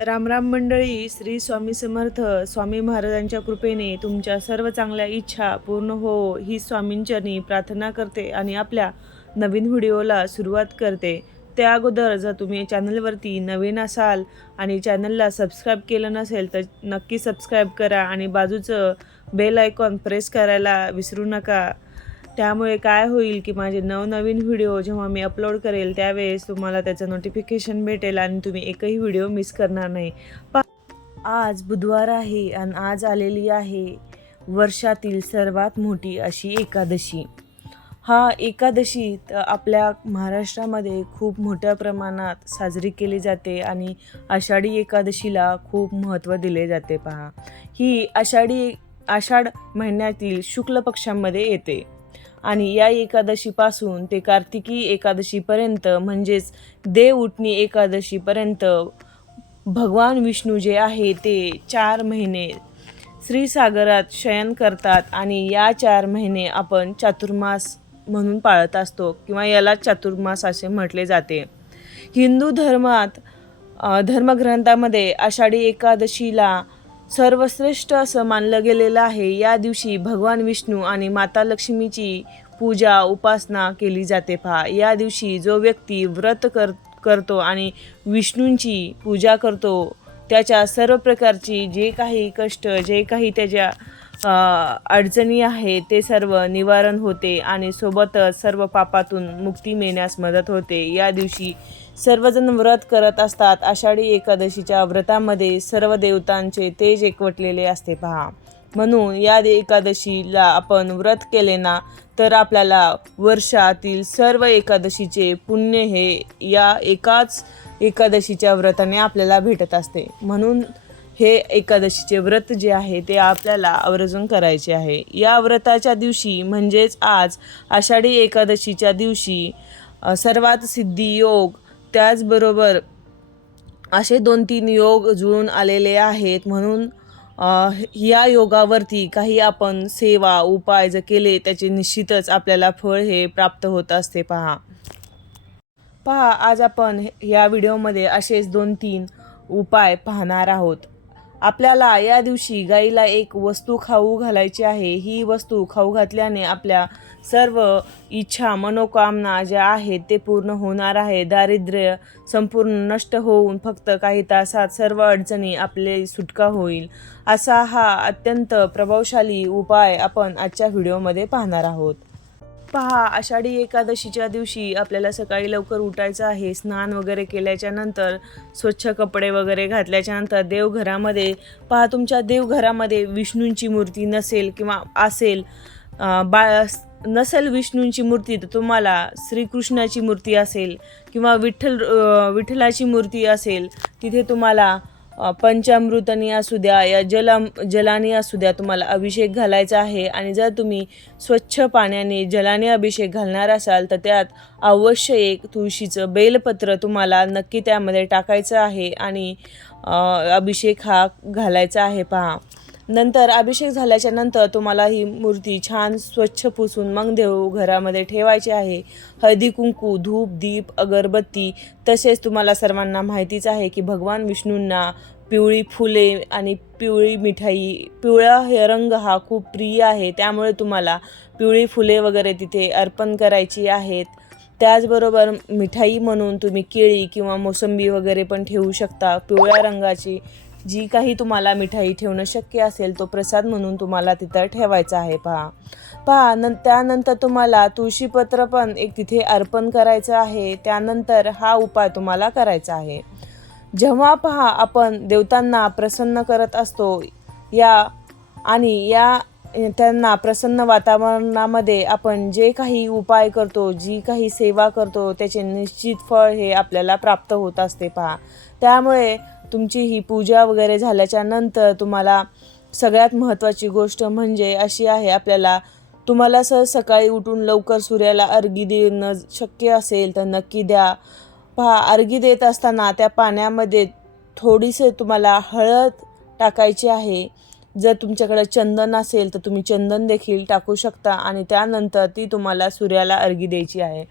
रामराम मंडळी श्री स्वामी समर्थ स्वामी महाराजांच्या कृपेने तुमच्या सर्व चांगल्या इच्छा पूर्ण हो ही स्वामींचरणी प्रार्थना करते आणि आपल्या नवीन व्हिडिओला सुरुवात करते. त्या अगोदर जर तुम्ही चॅनलवरती नवीन असाल आणि चॅनलला सबस्क्राईब केलं नसेल तर नक्की सबस्क्राईब करा आणि बाजूचं बेल आयकॉन प्रेस करायला विसरू नका. त्यामुळे काय होईल की माझे नवनवीन व्हिडिओ जेव्हा मी अपलोड करेल त्यावेळेस तुम्हाला त्याचं नोटिफिकेशन भेटेल आणि तुम्ही एकही व्हिडिओ मिस करणार नाही. आज बुधवार आहे आणि आज आलेली आहे वर्षातील सर्वात मोठी अशी एकादशी. हा एकादशी आपल्या महाराष्ट्रामध्ये खूप मोठ्या प्रमाणात साजरी केली जाते आणि आषाढी एकादशीला खूप महत्त्व दिले जाते पहा. ही आषाढी आषाढ महिन्यातील शुक्ल पक्षामध्ये येते. आणि या एकादशीपासून ते कार्तिकी एकादशीपर्यंत म्हणजेच देव उठणी एकादशीपर्यंत भगवान विष्णू जे आहे ते चार महिने श्रीसागरात शयन करतात आणि या चार महिने आपण चातुर्मास म्हणून पाळत असतो किंवा याला चातुर्मास असे म्हटले जाते. हिंदू धर्मात धर्मग्रंथामध्ये आषाढी एकादशीला सर्वश्रेष्ठ असं मानलं गेलेलं आहे. या दिवशी भगवान विष्णू आणि माता लक्ष्मीची पूजा उपासना केली जाते पहा. या दिवशी जो व्यक्ती व्रत कर करतो आणि विष्णूंची पूजा करतो त्याच्या सर्व प्रकारची जे काही कष्ट जे काही त्याच्या अडचणी आहे ते सर्व निवारण होते आणि सोबतच सर्व पापातून मुक्ती मिळण्यास मदत होते. या दिवशी सर्वजण व्रत करत असतात. आषाढी एकादशीच्या व्रतामध्ये सर्व देवतांचे तेज एकवटलेले असते पहा. म्हणून या एकादशीला आपण व्रत केले ना तर आपल्याला वर्षातील सर्व एकादशीचे पुण्य हे या एकाच एकादशीच्या व्रताने आपल्याला भेटत असते. म्हणून हे एकादशीचे व्रत जे आहे ते आपल्याला आवर्जून करायचे आहे. या व्रताच्या दिवशी म्हणजेच आज आषाढी एकादशीच्या दिवशी सर्वात सिद्धी योग त्याचबरोबर असे दोन तीन योग जुळून आलेले आहेत. म्हणून या योगावरती काही आपण सेवा उपाय जर केले त्याचे निश्चितच आपल्याला फळ हे प्राप्त होत असते. पहा. पहा आज आपण या व्हिडिओमध्ये असेच दोन तीन उपाय पाहणार आहोत. आपल्याला या दिवशी गाईला एक वस्तू खाऊ घालायची आहे. ही वस्तू खाऊ घातल्याने आपल्या सर्व इच्छा मनोकामना ज्या आहेत ते पूर्ण होणार आहे. दारिद्र्य संपूर्ण नष्ट होऊन फक्त काही तासात सर्व अडचणी आपले सुटका होईल. असा हा अत्यंत प्रभावशाली उपाय आपण आजच्या व्हिडिओमध्ये पाहणार आहोत. पहा आषाढी एकादशीच्या दिवशी आपल्याला सकाळी लवकर उठायचं आहे स्नान वगैरे केल्याच्यानंतर स्वच्छ कपडे वगैरे घातल्याच्या नंतर देवघरामध्ये पहा तुमच्या देवघरामध्ये विष्णूंची मूर्ती नसेल किंवा असेल बाळ बा नसेल विष्णूंची मूर्ती तर तुम्हाला श्रीकृष्णाची मूर्ती असेल किंवा विठ्ठल विठ्ठलाची मूर्ती असेल तिथे तुम्हाला पंचामृतानी असू द्या या जला जलाने असू द्या तुम्हाला अभिषेक घालायचा आहे आणि जर तुम्ही स्वच्छ पाण्याने जलाने अभिषेक घालणार असाल तर त्यात अवश्य एक तुळशीचं बेलपत्र तुम्हाला नक्की त्यामध्ये टाकायचं आहे आणि अभिषेक हा घालायचा आहे. पहा. नंतर अभिषेक झाल्याच्यानंतर तुम्हाला ही मूर्ती छान स्वच्छ पुसून मग देऊ घरामध्ये ठेवायची आहे. हळदी कुंकू धूप दीप अगरबत्ती तसेच तुम्हाला सर्वांना माहितीच आहे की भगवान विष्णूंना पिवळी फुले आणि पिवळी मिठाई पिवळा हे रंग हा खूप प्रिय आहे. त्यामुळे तुम्हाला पिवळी फुले वगैरे तिथे अर्पण करायची आहेत. त्याचबरोबर मिठाई म्हणून तुम्ही केळी किंवा मोसंबी वगैरे पण ठेवू शकता. पिवळ्या रंगाची जी काही तुम्हाला मिठाई ठेवणं शक्य असेल तो प्रसाद म्हणून तुम्हाला तिथं ठेवायचा आहे पहा. पहा न त्यानंतर तुम्हाला तुळशीपत्र पण एक तिथे अर्पण करायचं आहे त्यानंतर हा उपाय तुम्हाला करायचा आहे. जेव्हा पहा आपण देवतांना प्रसन्न करत असतो या आणि या त्यांना प्रसन्न वातावरणामध्ये आपण जे काही उपाय करतो जी काही सेवा करतो त्याचे निश्चित फळ हे आपल्याला प्राप्त होत असते पहा. त्यामुळे तुमची ही पूजा वगैरे झाल्याच्यानंतर तुम्हाला सगळ्यात महत्त्वाची गोष्ट म्हणजे अशी आहे आपल्याला तुम्हाला सर सकाळी उठून लवकर सूर्याला अर्घी देणं शक्य असेल तर नक्की द्या. पहा अर्घी देत असताना त्या पाण्यामध्ये थोडीसे तुम्हाला हळद टाकायची आहे. जर तुमच्याकडे चंदन असेल तर तुम्ही चंदन देखील टाकू शकता आणि त्यानंतर ती तुम्हाला सूर्याला अर्घी द्यायची आहे.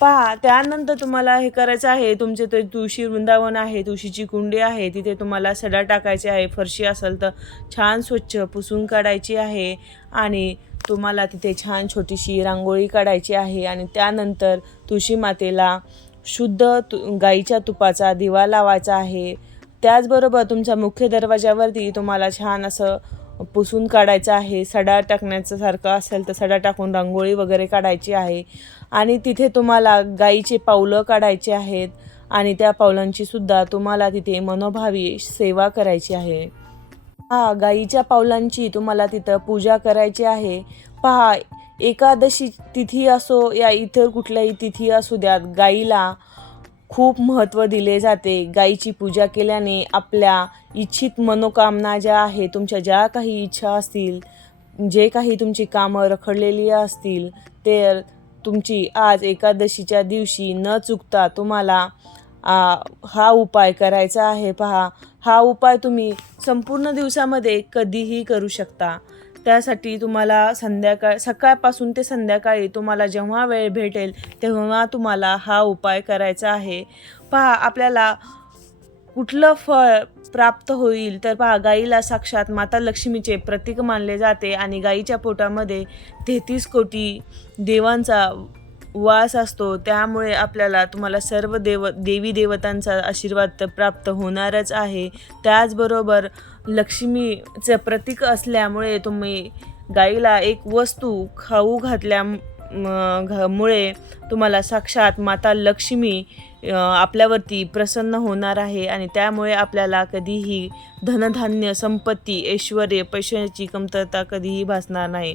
पहा त्यानंतर तुम्हाला हे करायचं आहे. तुमचे ते तुळशी वृंदावन आहे तुळशीची कुंडी आहे तिथे तुम्हाला सडा टाकायची आहे फरशी असेल तर छान स्वच्छ पुसून काढायची आहे आणि तुम्हाला तिथे छान छोटीशी रांगोळी काढायची आहे आणि त्यानंतर तुळशी मातेला शुद्ध तु गाईच्या तुपाचा दिवा लावायचा आहे. त्याचबरोबर तुमच्या मुख्य दरवाजावरती तुम्हाला छान असं पुसून काढायचं आहे. सडा टाकण्याचं सारखं असेल तर सडा टाकून रांगोळी वगैरे काढायची आहे. आणि तिथे तुम्हाला गाईचे पावलं काढायचे आहेत आणि त्या पावलांची सुद्धा तुम्हाला तिथे मनोभावी सेवा करायची आहे. हा गाईच्या पावलांची तुम्हाला तिथं पूजा करायची आहे. पहा एकादशी तिथी असो या इतर कुठल्याही तिथी असू द्यात गाईला खूप महत्त्व दिले जाते. गाईची पूजा केल्याने आपल्या इच्छित मनोकामना ज्या आहे तुमच्या ज्या काही इच्छा असतील जे काही तुमची कामं रखडलेली असतील ते तुमची आज एकादशीच्या दिवशी न चुकता तुम्हाला आ, हा उपाय करायचा आहे पहा. हा उपाय तुम्ही संपूर्ण दिवसामध्ये कधीही करू शकता. त्यासाठी तुम्हाला संध्याकाळ सकाळपासून ते संध्याकाळी तुम्हाला जेव्हा वेळ भेटेल तेव्हा तुम्हाला हा उपाय करायचा आहे. पहा आपल्याला कुठलं फळ प्राप्त होईल तर पहा गाईला साक्षात माता लक्ष्मीचे प्रतीक मानले जाते आणि गाईच्या पोटामध्ये तेहतीस कोटी देवांचा वास असतो. त्यामुळे आपल्याला तुम्हाला सर्व देव देवी देवतांचा आशीर्वाद तर प्राप्त होणारच आहे. त्याचबरोबर लक्ष्मीचं प्रतीक असल्यामुळे तुम्ही गाईला एक वस्तू खाऊ घातल्या घ- मुळे तुम्हाला साक्षात माता लक्ष्मी आपल्यावरती प्रसन्न होणार आहे आणि त्यामुळे आपल्याला कधीही धनधान्य संपत्ती ऐश्वर पैशाची कमतरता कधीही भासणार नाही.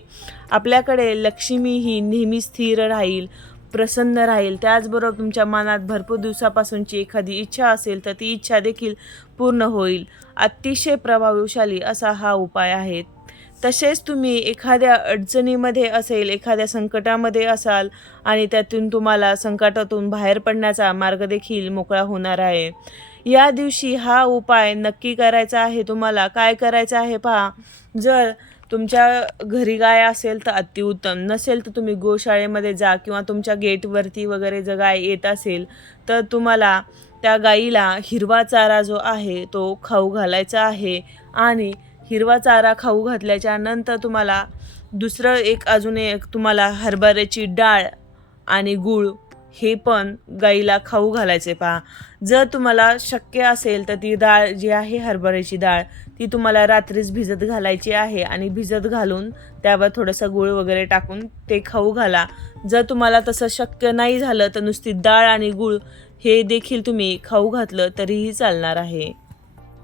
आपल्याकडे लक्ष्मी ही नेहमी स्थिर राहील प्रसन्न राहील. त्याचबरोबर तुमच्या मनात भरपूर दिवसापासूनची एखादी इच्छा असेल तर ती इच्छा देखील पूर्ण होईल. अतिशय प्रभावशाली असा हा उपाय आहे. तसेच तुम्ही एखाद्या अडचणीमध्ये असेल एखाद्या संकटामध्ये असाल आणि त्यातून तुम्हाला संकटातून बाहेर पडण्याचा मार्ग देखील मोकळा होणार आहे. या दिवशी हा उपाय नक्की करायचा आहे तुम्हाला? काय करायचं आहे पहा. जर तुमच्या घरी गाय असेल तर अतिउत्तम. नसेल तर तुम्ही गोशाळेमध्ये जा किंवा तुमच्या गेटवरती वगैरे जर गाय येत असेल तर तुम्हाला त्या गाईला हिरवा चारा जो आहे तो खाऊ घालायचा आहे आणि हिरवा चारा खाऊ घातल्याच्या नंतर तुम्हाला दुसरं एक अजून एक तुम्हाला हरभऱ्याची डाळ आणि गूळ हे पण गाईला खाऊ घालायचे पहा. जर तुम्हाला शक्य असेल तर ती डाळ जी आहे हरभऱ्याची डाळ ती तुम्हाला रात्रीच भिजत घालायची आहे आणि भिजत घालून त्यावर थोडंसं गूळ वगैरे टाकून ते खाऊ घाला. जर तुम्हाला तसं शक्य नाही झालं तर नुसती डाळ आणि गूळ हे देखील तुम्ही खाऊ घातलं तरीही चालणार आहे.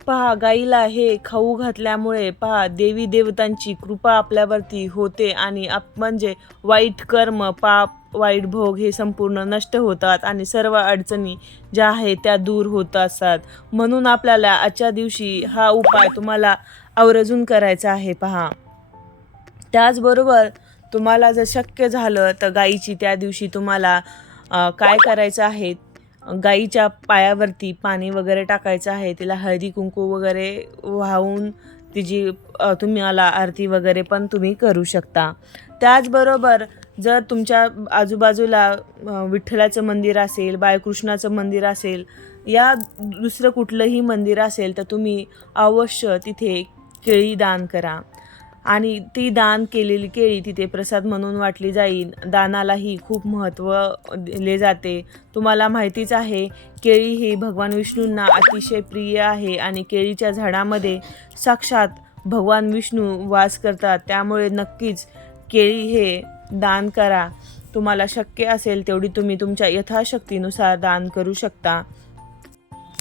पहा गाईला हे खाऊ घातल्यामुळे पहा देवी देवतांची कृपा आपल्यावरती होते आणि आप म्हणजे वाईट कर्म पाप वाईट भोग हे संपूर्ण नष्ट होतात आणि सर्व अडचणी ज्या आहेत त्या दूर होत असतात. म्हणून आपल्याला आजच्या दिवशी हा उपाय तुम्हाला आवर्जून करायचा आहे पहा. त्याचबरोबर तुम्हाला जर शक्य झालं तर गाईची त्या दिवशी तुम्हाला काय करायचं आहे? गाईच्या पायावरती पाणी वगैरे टाकायचं आहे तिला हळदी कुंकू वगैरे वाहून तिची तुम्ही तुम्हाला आरती वगैरे पण तुम्ही करू शकता. त्याचबरोबर जर तुमच्या आजूबाजूला विठ्ठलाचं मंदिर असेल बाळकृष्णाचं मंदिर असेल या दुसरं कुठलंही मंदिर असेल तर तुम्ही अवश्य तिथे केळी दान करा. आणि ती दान केलेली केळी तिथे प्रसाद म्हणून वाटली जाईल दानालाही खूप महत्त्व दिले जाते. तुम्हाला माहितीच आहे केळी ही भगवान विष्णूंना अतिशय प्रिय आहे आणि केळीच्या झाडामध्ये साक्षात भगवान विष्णू वास करतात. त्यामुळे नक्कीच केळी हे दान करा. तुम्हाला शक्य असेल तेवढी तुम्ही तुमच्या यथाशक्तीनुसार दान करू शकता.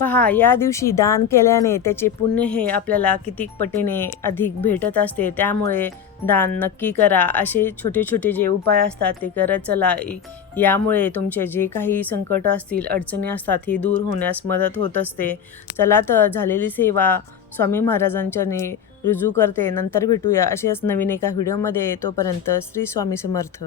पहा या दिवशी दान केल्याने त्याचे पुण्य हे आपल्याला कितीक पटीने अधिक भेटत असते त्यामुळे दान नक्की करा. असे छोटे छोटे जे उपाय असतात ते करत चला यामुळे तुमचे जे काही संकट असतील अडचणी असतात ही दूर होण्यास मदत होत असते. चला तर झालेली सेवा स्वामी महाराजांच्याने रुजू करते. नंतर भेटूया असेच नवीन एका व्हिडिओमध्ये. तोपर्यंत श्री स्वामी समर्थ.